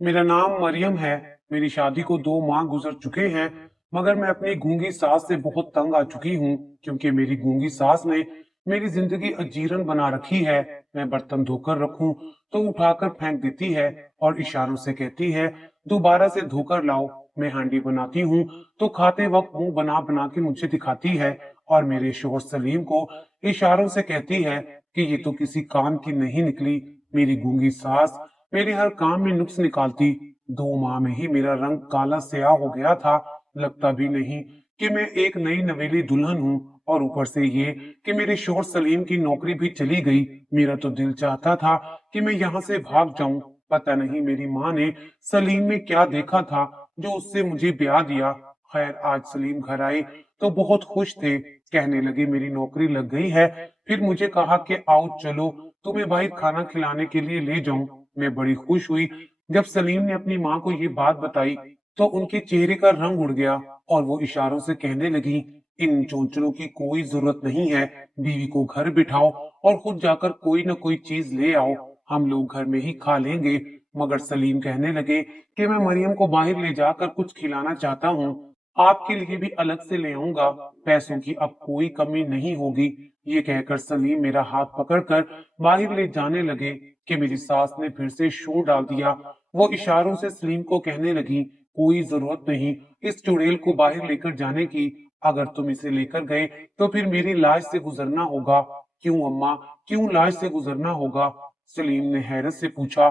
मेरा नाम मरियम है। मेरी शादी को 2 माह गुजर चुके हैं, मगर मैं अपनी गूंगी सास से बहुत तंग आ चुकी हूँ, क्योंकि मेरी गूंगी सास ने मेरी जिंदगी अजीरन बना रखी है। मैं बर्तन धोकर रखूं तो उठाकर फेंक देती है और इशारों से कहती है दोबारा से धोकर लाओ। मैं हांडी बनाती हूँ तो खाते वक्त मुंह बना बना के मुझे दिखाती है और मेरे शोहर सलीम को इशारों से कहती है कि ये तो किसी काम की नहीं निकली। मेरी गूंगी सास मेरे हर काम में नुक्स निकालती। 2 माह में ही मेरा रंग काला स्याह हो गया था। लगता भी नहीं कि मैं एक नई नवेली दुल्हन हूँ, और ऊपर से ये कि मेरे शोहर सलीम की नौकरी भी चली गई। मेरा तो दिल चाहता था कि मैं यहाँ से भाग जाऊं। पता नहीं मेरी माँ ने सलीम में क्या देखा था जो उससे मुझे ब्याह दिया। खैर, आज सलीम घर आए तो बहुत खुश थे। कहने लगे मेरी नौकरी लग गई है। फिर मुझे कहा कि आओ चलो, तुम्हें बाहर खाना खिलाने के लिए ले जाऊं। मैं बड़ी खुश हुई जब सलीम ने अपनी माँ को ये बात बताई, तो उनके चेहरे का रंग उड़ गया और वो इशारों से कहने लगी इन चोंचलों की कोई जरूरत नहीं है। बीवी को घर बिठाओ और खुद जाकर कोई न कोई चीज ले आओ, हम लोग घर में ही खा लेंगे। मगर सलीम कहने लगे कि मैं मरियम को बाहर ले जाकर कुछ खिलाना चाहता हूँ। आपके लिए भी अलग से ले आऊंगा, पैसों की अब कोई कमी नहीं होगी। ये कहकर सलीम मेरा हाथ पकड़कर बाहर ले जाने लगे कि मेरी सास ने फिर से शोर डाल दिया। वो इशारों से सलीम को कहने लगी कोई जरूरत नहीं इस चुड़ैल को बाहर लेकर जाने की। अगर तुम इसे लेकर गए तो फिर मेरी लाश से गुजरना होगा। क्यों अम्मा, क्यों लाश से गुजरना होगा? सलीम ने हैरत से पूछा।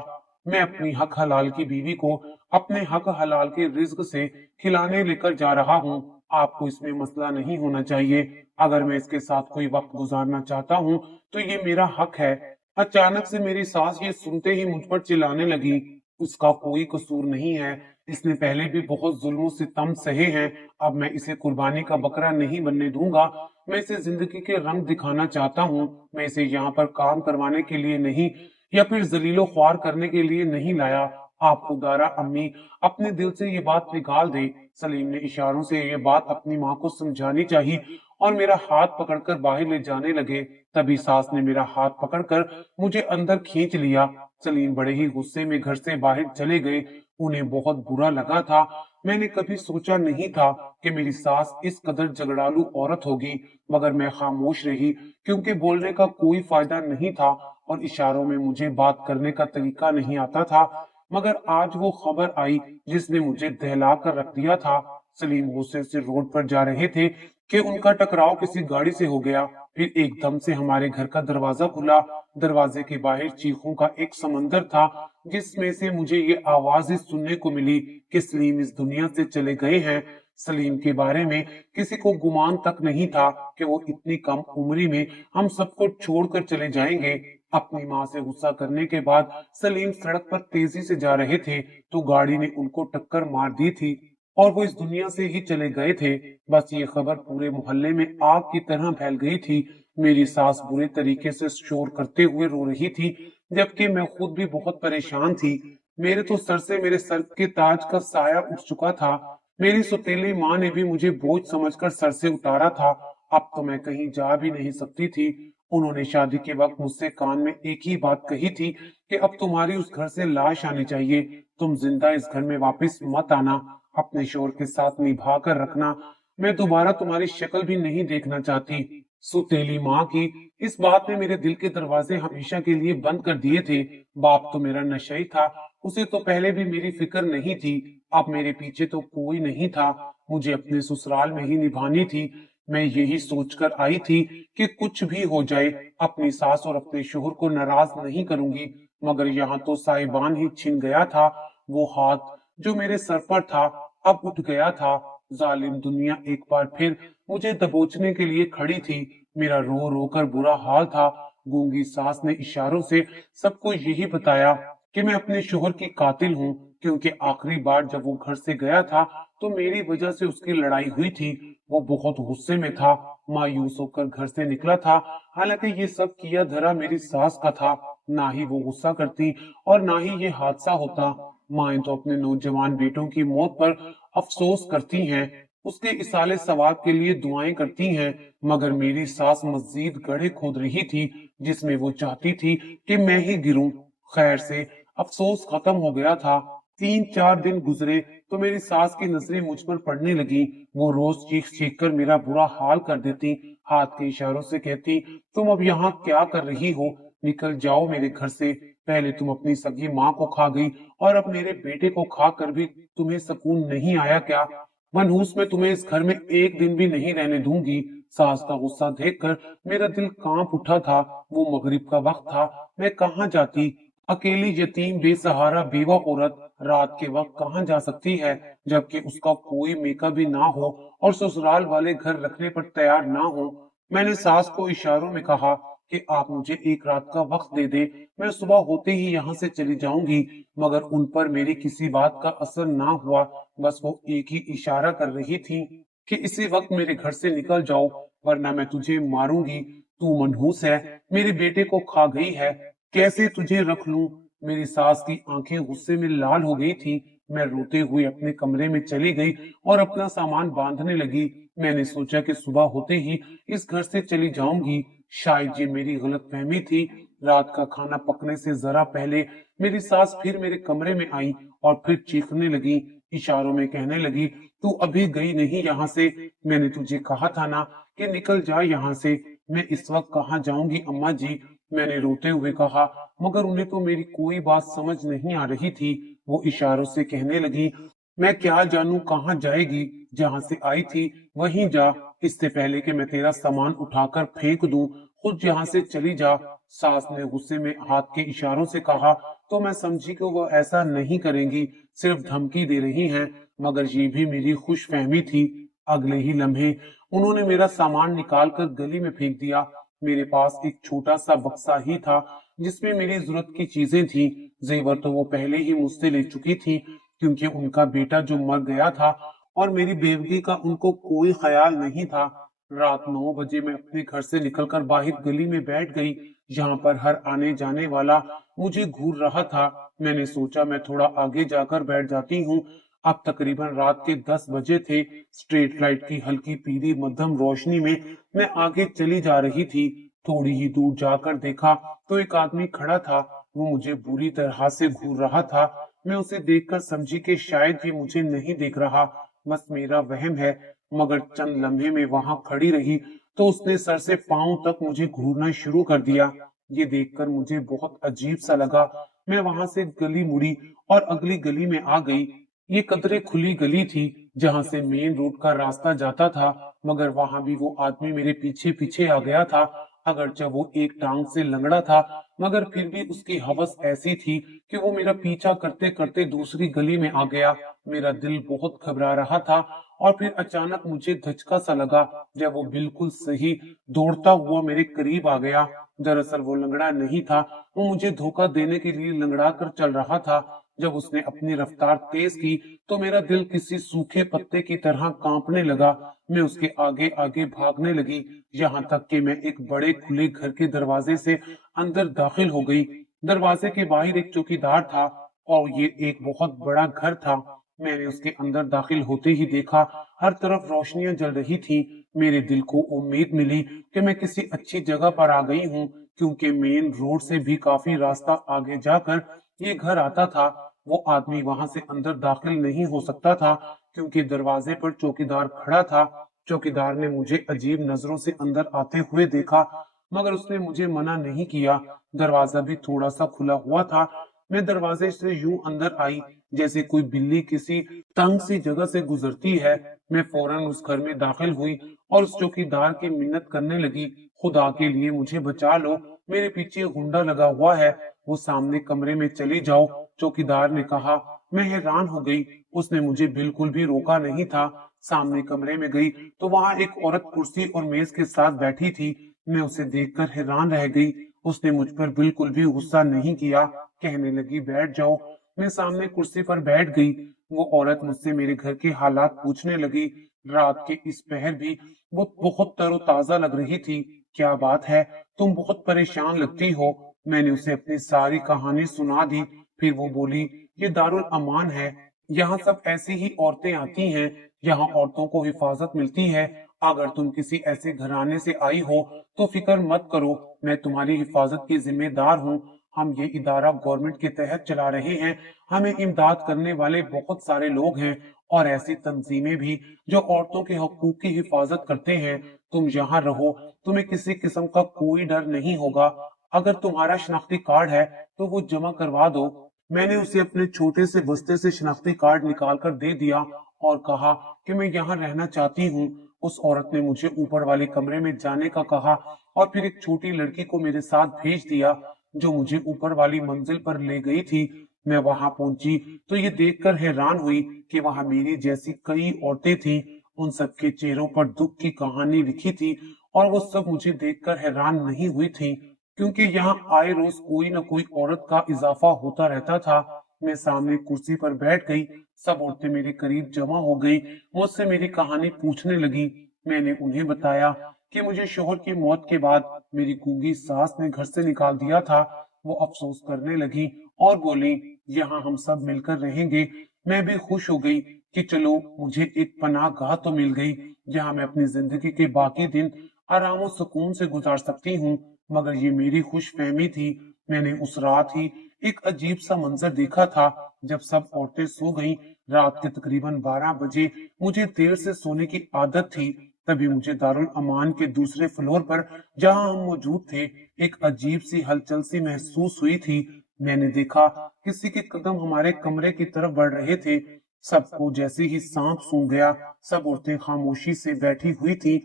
मैं अपनी हक हलाल की बीवी को अपने हक हलाल के रिज्क से खिलाने लेकर जा रहा हूँ। आपको इसमें मसला नहीं होना चाहिए। अगर मैं इसके साथ कोई वक्त गुजारना चाहता हूँ तो ये मेरा हक है। अचानक से मेरी सास ये सुनते ही मुझ पर चिल्लाने लगी। उसका कोई कसूर नहीं है, इसने पहले भी बहुत जुल्म सितम सहे हैं। अब मैं इसे कुर्बानी का बकरा नहीं बनने दूंगा। मैं इसे जिंदगी के रंग दिखाना चाहता हूँ। मैं इसे यहाँ पर काम करवाने के लिए नहीं या फिर जलीलो ख्वार करने के लिए नहीं लाया। आप खुदारा अम्मी अपने दिल से ये बात निकाल दे। सलीम ने इशारों से ये बात अपनी माँ को समझानी चाहिए और मेरा हाथ पकड़कर बाहर ले जाने लगे। तभी सास ने मेरा हाथ पकड़कर मुझे अंदर खींच लिया। सलीम बड़े ही गुस्से में घर से बाहर चले गए। उन्हें बहुत बुरा लगा था। मैंने कभी सोचा नहीं था कि मेरी सास इस कदर झगड़ालू औरत होगी, मगर मैं खामोश रही क्योंकि बोलने का कोई फायदा नहीं था और इशारों में मुझे बात करने का तरीका नहीं आता था। मगर आज वो खबर आई जिसने मुझे दहला कर रख दिया था। सलीम गुस्से से रोड पर जा रहे थे कि उनका टकराव किसी गाड़ी से हो गया। फिर एकदम से हमारे घर का दरवाजा खुला। दरवाजे के बाहर चीखों का एक समंदर था, जिसमें से मुझे ये आवाज ही सुनने को मिली कि सलीम इस दुनिया से चले गए हैं। सलीम के बारे में किसी को गुमान तक नहीं था कि वो इतनी कम उम्री में हम सबको छोड़कर चले जाएंगे। अपनी माँ से गुस्सा करने के बाद सलीम सड़क पर तेजी से जा रहे थे तो गाड़ी ने उनको टक्कर मार दी थी और वो इस दुनिया से ही चले गए थे। बस ये खबर पूरे मोहल्ले में आग की तरह फैल गई थी। मेरी सास बुरे तरीके से शोर करते हुए रो रही थी, जबकि मैं खुद भी बहुत परेशान थी। मेरे तो सर से मेरे सर के ताज का साया उठ चुका था। मेरी सौतेली माँ ने भी मुझे बोझ समझकर सर से उतारा था। अब तो मैं कहीं जा भी नहीं सकती थी। उन्होंने शादी के वक्त मुझसे कान में एक ही बात कही थी कि अब तुम्हारी उस घर से लाश आनी चाहिए। तुम जिंदा इस घर में वापस मत आना। अपने शोर के साथ निभा कर रखना। मैं दोबारा तुम्हारी शक्ल भी नहीं देखना चाहती। सुतेली माँ की इस बात ने मेरे दिल के दरवाजे हमेशा के लिए बंद कर दिए थे। बाप तो मेरा नशा ही था। उसे तो पहले भी मेरी फिक्र नहीं थी। अब मेरे पीछे तो कोई नहीं था। मुझे अपने ससुराल में ही निभानी थी। मैं यही सोचकर आई थी कि कुछ भी हो जाए अपनी सास और अपने शोहर को नाराज नहीं करूंगी। मगर यहाँ तो साहिबान ही छिन गया था। वो हाथ जो मेरे सर पर था अब उठ गया था। जालिम दुनिया एक बार फिर मुझे दबोचने के लिए खड़ी थी। मेरा रो रो कर बुरा हाल था। गूंगी सास ने इशारों से सबको यही बताया कि मैं अपने शोहर की कातिल हूँ, क्योंकि आखिरी बार जब वो घर से गया था तो मेरी वजह से उसकी लड़ाई हुई थी। वो बहुत गुस्से में था, मायूस होकर घर से निकला था। हालांकि ये सब किया धरा मेरी सास का था। ना ही वो गुस्सा करती और ना ही ये हादसा होता। माएं तो अपने नौजवान बेटों की मौत पर अफसोस करती हैं, उसके इसाले सवाब के लिए दुआएं करती हैं, मगर मेरी सास मजीद गड्ढे खोद रही थी जिसमें वो चाहती थी कि मैं ही गिरूं। खैर से अफसोस खत्म हो गया था। 3-4 दिन गुजरे तो मेरी सास की नजरें मुझ पर पड़ने लगी। वो रोज चीख चीख कर मेरा बुरा हाल कर देती, हाथ के इशारों से कहती, तुम अब यहाँ क्या कर रही हो? निकल जाओ मेरे घर से। पहले तुम अपनी सगी माँ को खा गई और अब मेरे बेटे को खा कर भी तुम्हें सुकून नहीं आया क्या? मनहूस मैं तुम्हें इस घर में एक दिन भी नहीं रहने दूंगी। सास का गुस्सा देखकर मेरा दिल कांप उठा था। वो मगरिब का वक्त था, मैं कहाँ जाती? अकेली यतीम बेसहारा बेवा औरत रात के वक्त कहाँ जा सकती है, जबकि उसका कोई मेका भी ना हो और ससुराल वाले घर रखने पर तैयार ना हो। मैंने सास को इशारों में कहा कि आप मुझे एक रात का वक्त दे दे, मैं सुबह होते ही यहाँ से चली जाऊंगी। मगर उन पर मेरी किसी बात का असर ना हुआ। बस वो एक ही इशारा कर रही थी कि इसी वक्त मेरे घर से निकल जाओ, वरना मैं तुझे मारूंगी। तू मनहूस है, मेरे बेटे को खा गई है, कैसे तुझे रख लूं? मेरी सास की आंखें गुस्से में लाल हो गई थी। मैं रोते हुए अपने कमरे में चली गई और अपना सामान बांधने लगी। मैंने सोचा कि सुबह होते ही इस घर से चली जाऊंगी। शायद ये मेरी गलतफहमी थी। रात का खाना पकने से जरा पहले मेरी सास फिर मेरे कमरे में आई और फिर चीखने लगी, इशारों में कहने लगी, तू अभी गई नहीं यहाँ से? मैंने तुझे कहा था ना कि निकल जा यहाँ से। मैं इस वक्त कहाँ जाऊंगी अम्मा जी? मैंने रोते हुए कहा, मगर उन्हें तो मेरी कोई बात समझ नहीं आ रही थी। वो इशारों से कहने लगी, मैं क्या जानू कहाँ जाएगी? जहां से आई थी वहीं जा। इससे पहले कि मैं तेरा सामान उठाकर फेंक दूं, खुद यहाँ से चली जा। सास ने गुस्से में हाथ के इशारों से कहा, तो मैं समझी कि वो ऐसा नहीं करेंगी, सिर्फ धमकी दे रही हैं। मगर ये भी मेरी खुश फहमी थी। अगले ही लम्हे उन्होंने मेरा सामान निकालकर गली में फेंक दिया। मेरे पास एक छोटा सा बक्सा ही था जिसमें मेरी जरूरत की चीजें थी। जेवर तो वो पहले ही मुझसे ले चुकी थी, क्योंकि उनका बेटा जो मर गया था और मेरी बेवगी का उनको कोई ख्याल नहीं था। रात 9 बजे मैं अपने घर से निकलकर बाहर गली में बैठ गई, जहां पर हर आने जाने वाला मुझे घूर रहा था। मैंने सोचा मैं थोड़ा आगे जाकर बैठ जाती हूँ। अब तकरीबन रात के 10 बजे थे। स्ट्रीट लाइट की हल्की पीली मध्यम रोशनी में मैं आगे चली जा रही थी। थोड़ी ही दूर जाकर देखा तो एक आदमी खड़ा था। वो मुझे बुरी तरह से घूर रहा था। मैं उसे देखकर समझी कि शायद ये मुझे नहीं देख रहा, बस मेरा वहम है। मगर चंद लम्हे में वहां खड़ी रही तो उसने सर से पांव तक मुझे घूरना शुरू कर दिया। ये देखकर मुझे बहुत अजीब सा लगा। मैं वहां से गली मुड़ी और अगली गली में आ गई। ये कदरे खुली गली थी जहां से मेन रोड का रास्ता जाता था, मगर वहां भी वो आदमी मेरे पीछे पीछे आ गया था। अगरचे वो एक टांग से लंगड़ा था, मगर फिर भी उसकी हवस ऐसी थी कि वो मेरा पीछा करते करते दूसरी गली में आ गया। मेरा दिल बहुत घबरा रहा था और फिर अचानक मुझे धचका सा लगा जब वो बिल्कुल सही दौड़ता हुआ मेरे करीब आ गया। दरअसल वो लंगड़ा नहीं था, वो मुझे धोखा देने के लिए लंगड़ा कर चल रहा था। जब उसने अपनी रफ्तार तेज की तो मेरा दिल किसी सूखे पत्ते की तरह कांपने लगा। मैं उसके आगे आगे भागने लगी, यहाँ तक कि मैं एक बड़े खुले घर के दरवाजे से अंदर दाखिल हो गई। दरवाजे के बाहर एक चौकीदार था और ये एक बहुत बड़ा घर था। मैंने उसके अंदर दाखिल होते ही देखा हर तरफ रोशनियां जल रही थी। मेरे दिल को उम्मीद मिली कि मैं किसी अच्छी जगह पर आ गई हूँ, क्योंकि मेन रोड से भी काफी रास्ता आगे जाकर ये घर आता था। वो आदमी वहां से अंदर दाखिल नहीं हो सकता था, क्योंकि दरवाजे पर चौकीदार खड़ा था। चौकीदार ने मुझे अजीब नजरों से अंदर आते हुए देखा, मगर उसने मुझे मना नहीं किया। दरवाजा भी थोड़ा सा खुला हुआ था। मैं दरवाजे से यूं अंदर आई जैसे कोई बिल्ली किसी तंग सी जगह से गुजरती है। मैं फौरन उस घर में दाखिल हुई और उस चौकीदार की मिन्नत करने लगी, खुदा के लिए मुझे बचा लो, मेरे पीछे गुंडा लगा हुआ है, वो सामने कमरे में चली जाओ। चौकीदार ने कहा। मैं हैरान हो गई, उसने मुझे बिल्कुल भी रोका नहीं था। सामने कमरे में गई तो वहां एक औरत कुर्सी और मेज के साथ बैठी थी। मैं उसे देखकर हैरान रह गई। उसने मुझ पर बिल्कुल भी गुस्सा नहीं किया, कहने लगी, बैठ जाओ। मैं सामने कुर्सी पर बैठ गई। वो औरत मुझसे मेरे घर के हालात पूछने लगी। रात के इस पहर भी वो बहुत तरोताजा लग रही थी। क्या बात है, तुम बहुत परेशान लगती हो। मैंने उसे अपनी सारी कहानी सुना दी। फिर वो बोली, ये दारुल अमान है, यहाँ सब ऐसी ही औरतें आती हैं, यहाँ औरतों को हिफाजत मिलती है। अगर तुम किसी ऐसे घराने से आई हो तो फिक्र मत करो, मैं तुम्हारी हिफाजत की जिम्मेदार हूँ। हम ये इदारा गवर्नमेंट के तहत चला रहे हैं। हमें इमदाद करने वाले बहुत सारे लोग हैं और ऐसी तंजीमें भी जो औरतों के हकूक की हिफाजत करते हैं। तुम यहाँ रहो, तुम्हें किसी किस्म का कोई डर नहीं होगा। अगर तुम्हारा शनाख्ती कार्ड है तो वो जमा करवा दो। मैंने उसे अपने छोटे से बस्ते से शनाख्ती कार्ड निकाल कर दे दिया और कहा कि मैं यहाँ रहना चाहती हूँ। उस औरत ने मुझे ऊपर वाले कमरे में जाने का कहा और फिर एक छोटी लड़की को मेरे साथ भेज दिया जो मुझे ऊपर वाली मंजिल पर ले गई थी। मैं वहां पहुंची तो ये देखकर हैरान हुई कि वहां मेरी जैसी कई औरतें थीं। उन सबके चेहरों पर दुख की कहानी लिखी थी और वो सब मुझे देखकर हैरान नहीं हुई थी, क्योंकि यहाँ आए रोज कोई न कोई औरत का इजाफा होता रहता था। मैं सामने कुर्सी पर बैठ गई। सब औरतें मेरे करीब जमा हो गई, मुझसे मेरी कहानी पूछने लगी। मैंने उन्हें बताया कि मुझे शोहर की मौत के बाद मेरी गूंगी सास ने घर से निकाल दिया था। वो अफसोस करने लगी और बोली, यहाँ हम सब मिलकर रहेंगे। मैं भी खुश हो गई कि चलो मुझे एक पनाह गाह तो मिल गई जहाँ मैं अपनी जिंदगी के बाकी दिन आराम और सुकून से गुजार सकती हूँ। मगर ये मेरी खुश फहमी थी। मैंने उस रात ही एक अजीब सा मंजर देखा था। जब सब औरतें सो गईं, रात के तकरीबन 12 बजे, मुझे देर से सोने की आदत थी। तभी मुझे दारुल अमान के दूसरे फ्लोर पर जहां हम मौजूद थे, एक अजीब सी हलचल सी महसूस हुई थी। मैंने देखा किसी के कदम हमारे कमरे की तरफ बढ़ रहे थे। सबको जैसे ही सांप सूंघ गया। सब औरतें खामोशी से बैठी हुई थी,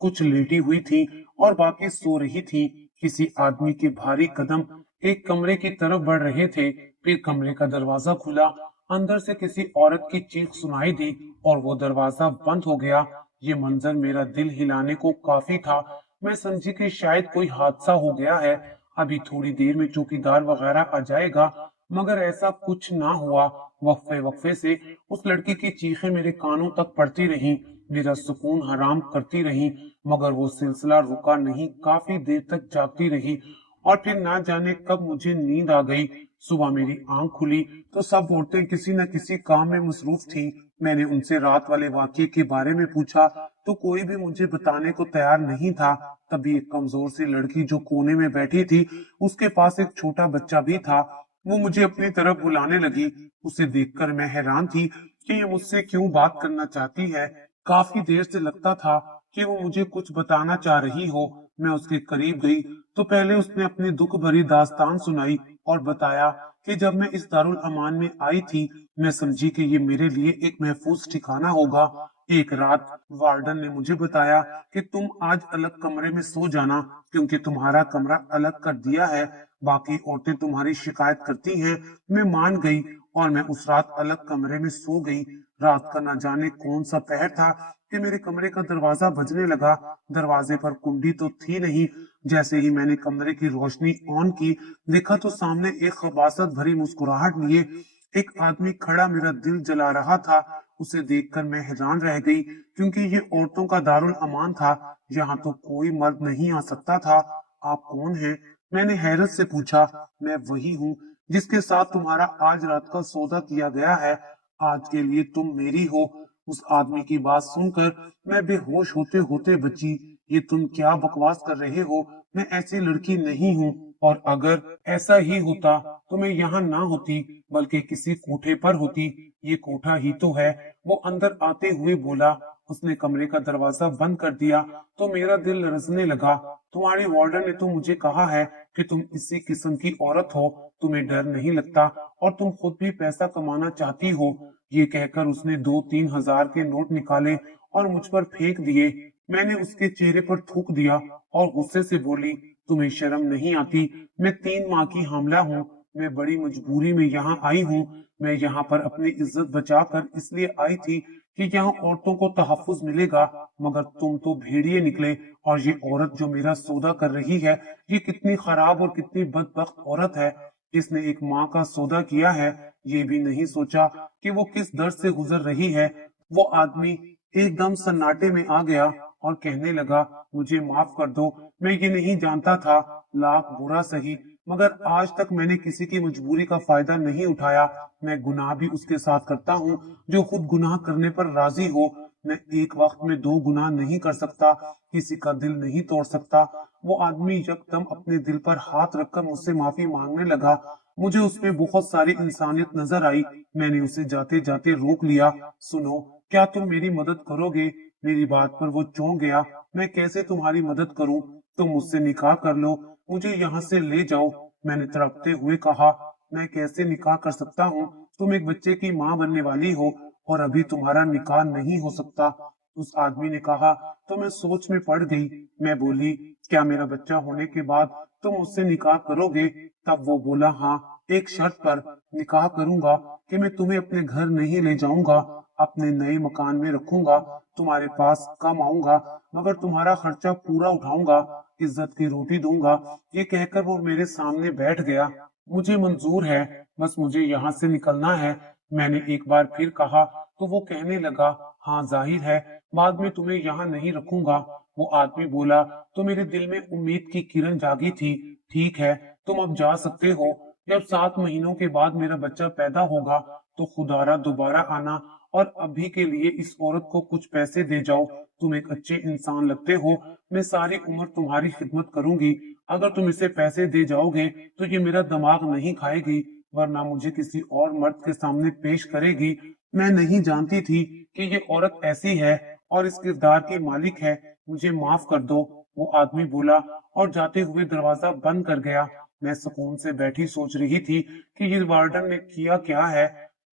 कुछ लेटी हुई थी और बाकी सो रही थी। किसी आदमी के भारी कदम एक कमरे की तरफ बढ़ रहे थे। फिर कमरे का दरवाजा खुला, अंदर से किसी औरत की चीख सुनाई दी और वो दरवाजा बंद हो गया। ये मंजर मेरा दिल हिलाने को काफी था। मैं समझी कि शायद कोई हादसा हो गया है, अभी थोड़ी देर में चौकीदार वगैरह आ जाएगा। मगर ऐसा कुछ ना हुआ। वक्फे वक्फे से उस लड़की की चीखें मेरे कानों तक पड़ती रहीं, मेरा सुकून हराम करती रहीं। मगर वो सिलसिला रुका नहीं, काफी देर तक जागती रही और फिर ना जाने कब मुझे नींद आ गई। सुबह मेरी आंख खुली तो सब औरतें किसी न किसी काम में मसरूफ थी। मैंने उनसे रात वाले वाकये के बारे में पूछा तो कोई भी मुझे बताने को तैयार नहीं था। तभी एक कमजोर सी लड़की जो कोने में बैठी थी, उसके पास एक छोटा बच्चा भी था। वो मुझे अपनी तरफ बुलाने लगी। उसे देखकर मैं हैरान थी कि ये मुझसे क्यों बात करना चाहती है। काफी देर से लगता था कि वो मुझे कुछ बताना चाह रही हो। मैं उसके करीब गई तो पहले उसने अपनी दुख भरी दास्तान सुनाई और बताया कि जब मैं इस दारुल अमान में आई थी, मैं समझी कि ये मेरे लिए एक महफूज ठिकाना होगा। एक रात वार्डन ने मुझे बताया कि तुम आज अलग कमरे में सो जाना, क्योंकि तुम्हारा कमरा अलग कर दिया है। बाकी औरतें तुम्हारी शिकायत करती हैं। मैं मान गई और मैं उस रात अलग कमरे में सो गई। रात का न जाने कौन सा पहर था कि मेरे कमरे का दरवाजा बजने लगा। दरवाजे पर कुंडी तो थी नहीं। जैसे ही मैंने कमरे की रोशनी ऑन की, देखा तो सामने एक खबासत भरी मुस्कुराहट लिए एक आदमी खड़ा मेरा दिल जला रहा था। उसे देखकर मैं हैरान रह गई, क्योंकि ये औरतों का दारुल अमान था। यहाँ तो कोई मर्द नहीं आ सकता था। आप कौन हैं? मैंने हैरत से पूछा। मैं वही हूँ जिसके साथ तुम्हारा आज रात का सौदा किया गया है। आज के लिए तुम मेरी हो। उस आदमी की बात सुनकर मैं बेहोश होते होते बची। ये तुम क्या बकवास कर रहे हो? मैं ऐसी लड़की नहीं हूँ, और अगर ऐसा ही होता तो मैं यहाँ ना होती, बल्कि किसी कोठे पर होती। ये कोठा ही तो है। वो अंदर आते हुए बोला। उसने कमरे का दरवाजा बंद कर दिया तो मेरा दिल लरजने लगा। तुम्हारी वार्डन ने तो मुझे कहा है कि तुम इसी किस्म की औरत हो, तुम्हें डर नहीं लगता और तुम खुद भी पैसा कमाना चाहती हो। ये कहकर उसने 2-3 हजार के नोट निकाले और मुझ पर फेंक दिए। मैंने उसके चेहरे पर थूक दिया और गुस्से से बोली, तुम्हें शर्म नहीं आती? मैं 3 माह की हामला हूँ। मैं बड़ी मजबूरी में यहाँ आई हूँ। मैं यहाँ पर अपनी इज्जत बचाकर इसलिए आई थी कि यहाँ औरतों को तहफ्फुज मिलेगा। मगर तुम तो भेड़िए निकले। और ये औरत जो मेरा सौदा कर रही है, ये कितनी खराब और कितनी बदबख्त औरत है। इसने एक माँ का सौदा किया है। ये भी नहीं सोचा कि वो किस दर्द से गुजर रही है। वो आदमी एकदम सन्नाटे में आ गया और कहने लगा, मुझे माफ कर दो, मैं ये नहीं जानता था। लाख बुरा सही, मगर आज तक मैंने किसी की मजबूरी का फायदा नहीं उठाया। मैं गुनाह भी उसके साथ करता हूँ जो खुद गुनाह करने पर राजी हो। मैं एक वक्त में दो गुनाह नहीं कर सकता, किसी का दिल नहीं तोड़ सकता। वो आदमी यकदम अपने दिल पर हाथ रखकर मुझसे माफी मांगने लगा। मुझे उसमें बहुत सारी इंसानियत नजर आई। मैंने उसे जाते जाते रोक लिया। सुनो, क्या तुम मेरी मदद करोगे? मेरी बात पर वो चौंक गया। मैं कैसे तुम्हारी मदद करूं? तुम मुझसे निकाह कर लो, मुझे यहाँ से ले जाओ। मैंने तड़पते हुए कहा, मैं कैसे निकाह कर सकता हूँ? तुम एक बच्चे की माँ बनने वाली हो और अभी तुम्हारा निकाह नहीं हो सकता। उस आदमी ने कहा। तो मैं सोच में पड़ गई। मैं बोली, क्या मेरा बच्चा होने के बाद तुम मुझसे निकाह करोगे? तब वो बोला, हाँ, एक शर्त पर निकाह करूंगा कि मैं तुम्हें अपने घर नहीं ले जाऊंगा, अपने नए मकान में रखूंगा, तुम्हारे पास कम आऊंगा, मगर तुम्हारा खर्चा पूरा उठाऊंगा, इज्जत की रोटी दूंगा। ये कहकर वो मेरे सामने बैठ गया। मुझे मंजूर है, बस मुझे यहाँ से निकलना है। मैंने एक बार फिर कहा तो वो कहने लगा, हाँ जाहिर है, बाद में तुम्हें यहाँ नहीं रखूंगा। वो आदमी बोला तो मेरे दिल में उम्मीद की किरण जागी थी। ठीक है, तुम अब जा सकते हो। जब 7 महीनों के बाद मेरा बच्चा पैदा होगा तो खुदारा दोबारा आना और अभी के लिए इस औरत को कुछ पैसे दे जाओ। तुम एक अच्छे इंसान लगते हो, मैं सारी उम्र तुम्हारी खिदमत करूंगी। अगर तुम इसे पैसे दे जाओगे तो ये मेरा दिमाग नहीं खाएगी, वरना मुझे किसी और मर्द के सामने पेश करेगी। मैं नहीं जानती थी कि ये औरत ऐसी है और इस किरदार की मालिक है। मुझे माफ कर दो। वो आदमी बोला और जाते हुए दरवाजा बंद कर गया। मैं सुकून से बैठी सोच रही थी कि ये वार्डन ने किया क्या है।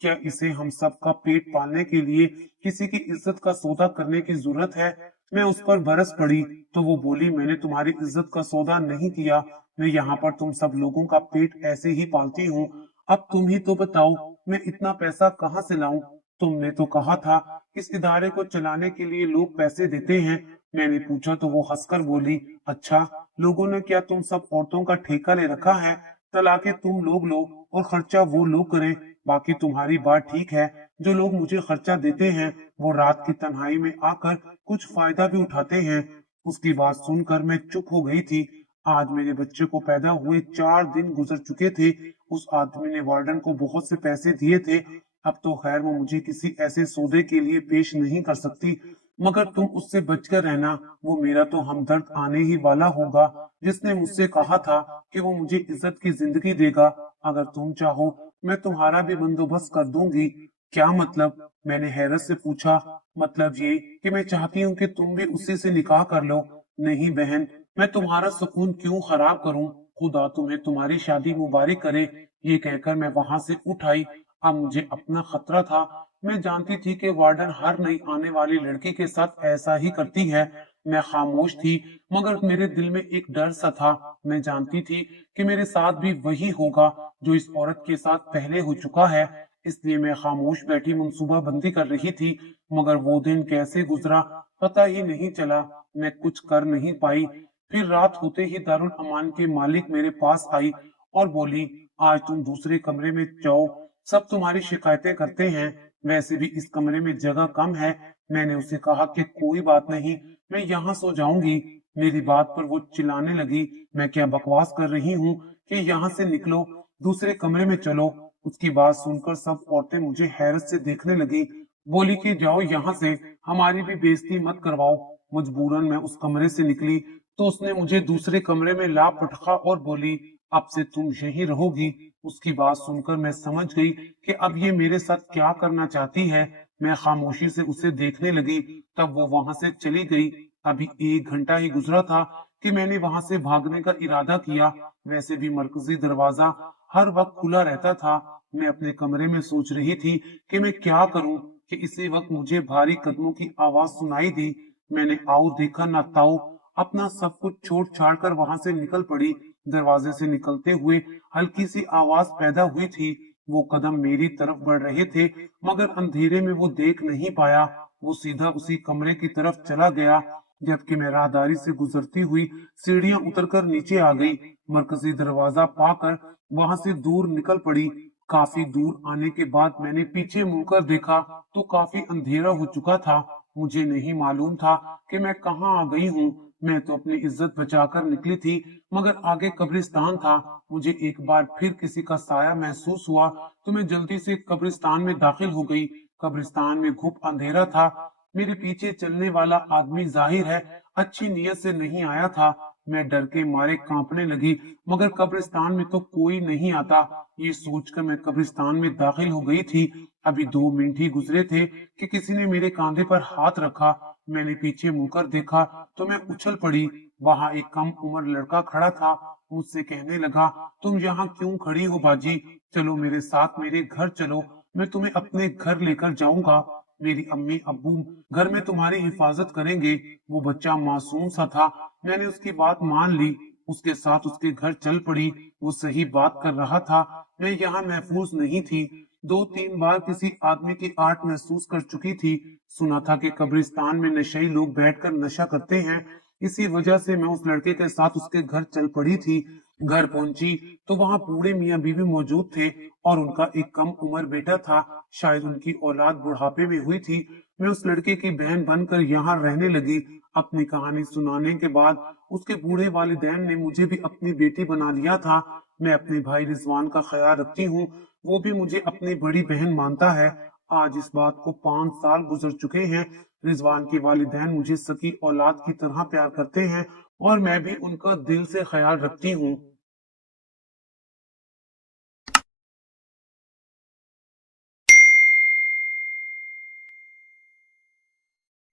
क्या इसे हम सब का पेट पालने के लिए किसी की इज्जत का सौदा करने की जरूरत है? मैं उस पर बरस पड़ी तो वो बोली, मैंने तुम्हारी इज्जत का सौदा नहीं किया। मैं यहाँ पर तुम सब लोगों का पेट ऐसे ही पालती हूँ। अब तुम ही तो बताओ, मैं इतना पैसा कहाँ से लाऊं? तुमने तो कहा था इस इदारे को चलाने के लिए लोग पैसे देते हैं। मैंने पूछा तो वो हंसकर बोली, अच्छा, लोगों ने क्या तुम सब औरतों का ठेका ले रखा है? तलाके तुम लोग लो और खर्चा वो लोग करें। बाकी तुम्हारी बात ठीक है, जो लोग मुझे खर्चा देते हैं वो रात की तन्हाई में आकर कुछ फायदा भी उठाते हैं। उसकी बात सुनकर मैं चुप हो गई थी। आज मेरे बच्चे को पैदा हुए 4 दिन गुजर चुके थे। उस आदमी ने वार्डन को बहुत से पैसे दिए थे। अब तो खैर वो मुझे किसी ऐसे सौदे के लिए पेश नहीं कर सकती, मगर तुम उससे बचकर रहना। वो मेरा तो हमदर्द आने ही वाला होगा, जिसने मुझसे कहा था कि वो मुझे इज्जत की जिंदगी देगा। अगर तुम चाहो मैं तुम्हारा भी बंदोबस्त कर दूंगी। क्या मतलब? मैंने हैरत से पूछा। मतलब ये कि मैं चाहती हूँ कि तुम भी उसी से निकाह कर लो। नहीं बहन, मैं तुम्हारा सुकून क्यों खराब करूं? खुदा तुम्हें तुम्हारी शादी मुबारक करे। ये कहकर मैं वहां से उठ आई। अब मुझे अपना खतरा था। मैं जानती थी कि वार्डन हर नई आने वाली लड़की के साथ ऐसा ही करती है। मैं खामोश थी, मगर मेरे दिल में एक डर सा था। मैं जानती थी कि मेरे साथ भी वही होगा जो इस औरत के साथ पहले हो चुका है। इसलिए मैं खामोश बैठी मंसूबा बंदी कर रही थी। मगर वो दिन कैसे गुजरा पता ही नहीं चला। मैं कुछ कर नहीं पाई। फिर रात होते ही दारुल अमान के मालिक मेरे पास आई और बोली, आज तुम दूसरे कमरे में जाओ, सब तुम्हारी शिकायतें करते हैं। वैसे भी इस कमरे में जगह कम है। मैंने उसे कहा कि कोई बात नहीं, मैं यहाँ सो जाऊंगी। मेरी बात पर वो चिल्लाने लगी, मैं क्या बकवास कर रही हूँ कि यहाँ से निकलो, दूसरे कमरे में चलो। उसकी बात सुनकर सब औरतें मुझे हैरत से देखने लगी। बोली कि जाओ यहाँ से, हमारी भी बेइज्जती मत करवाओ। मजबूरन मैं उस कमरे से निकली तो उसने मुझे दूसरे कमरे में ला पटका और बोली, अब से तुम यहीं रहोगी। उसकी बात सुनकर मैं समझ गई कि अब ये मेरे साथ क्या करना चाहती है। मैं खामोशी से उसे देखने लगी। तब वो वहां से चली गई। अभी 1 घंटा ही गुजरा था कि मैंने वहां से भागने का इरादा किया। वैसे भी मरकजी दरवाजा हर वक्त खुला रहता था। मैं अपने कमरे में सोच रही थी कि मैं क्या करूं कि इसी वक्त मुझे भारी कदमों की आवाज सुनाई दी। मैंने आओ देखा ना ताऊ, अपना सब कुछ छोड़ छाड़ कर वहां से निकल पड़ी। दरवाजे से निकलते हुए हल्की सी आवाज पैदा हुई थी। वो कदम मेरी तरफ बढ़ रहे थे, मगर अंधेरे में वो देख नहीं पाया। वो सीधा उसी कमरे की तरफ चला गया। जबकि मैं राहदारी से गुजरती हुई सीढ़ियां उतरकर नीचे आ गई। मरकजी दरवाजा पाकर वहां से दूर निकल पड़ी। काफी दूर आने के बाद मैंने पीछे मुड़कर देखा तो काफी अंधेरा हो चुका था। मुझे नहीं मालूम था कि मैं कहाँ आ गई हूँ। मैं तो अपनी इज्जत बचाकर निकली थी, मगर आगे कब्रिस्तान था। मुझे एक बार फिर किसी का साया महसूस हुआ तो मैं जल्दी से कब्रिस्तान में दाखिल हो गई। कब्रिस्तान में घुप अंधेरा था। मेरे पीछे चलने वाला आदमी जाहिर है अच्छी नीयत से नहीं आया था। मैं डर के मारे कांपने लगी, मगर कब्रिस्तान में तो कोई नहीं आता। ये सोचकर मैं कब्रिस्तान में दाखिल हो गई थी। अभी 2 मिनट ही गुजरे थे कि किसी ने मेरे कांधे पर हाथ रखा। मैंने पीछे मुड़कर देखा तो मैं उछल पड़ी। वहां एक कम उम्र लड़का खड़ा था। मुझसे कहने लगा, तुम यहाँ क्यों खड़ी हो बाजी? चलो मेरे साथ, मेरे घर चलो, मैं तुम्हें अपने घर लेकर जाऊंगा। मेरी अम्मी अब्बू घर में तुम्हारी हिफाजत करेंगे। वो बच्चा मासूम सा था। मैंने उसकी बात मान ली, उसके साथ उसके घर चल पड़ी। वो सही बात कर रहा था। मैं यहाँ महफूज नहीं थी। 2-3 बार किसी आदमी की आहट महसूस कर चुकी थी। सुना था कि कब्रिस्तान में नशेई लोग बैठकर नशा करते हैं। इसी वजह से मैं उस लड़के के साथ उसके घर चल पड़ी थी। घर पहुंची तो वहां बूढ़े मियाँ बीवी मौजूद थे और उनका एक कम उम्र बेटा था। शायद उनकी औलाद बुढ़ापे में हुई थी। मैं उस लड़के की बहन बनकर यहाँ रहने लगी। अपनी कहानी सुनाने के बाद उसके बूढ़े वालिदैन ने मुझे भी अपनी बेटी बना लिया था। मैं अपने भाई रिजवान का ख्याल रखती हूँ, वो भी मुझे अपनी बड़ी बहन मानता है। आज इस बात को 5 साल गुजर चुके हैं। रिजवान के वालिदैन मुझे सगी औलाद की तरह प्यार करते हैं और मैं भी उनका दिल से ख्याल रखती हूँ।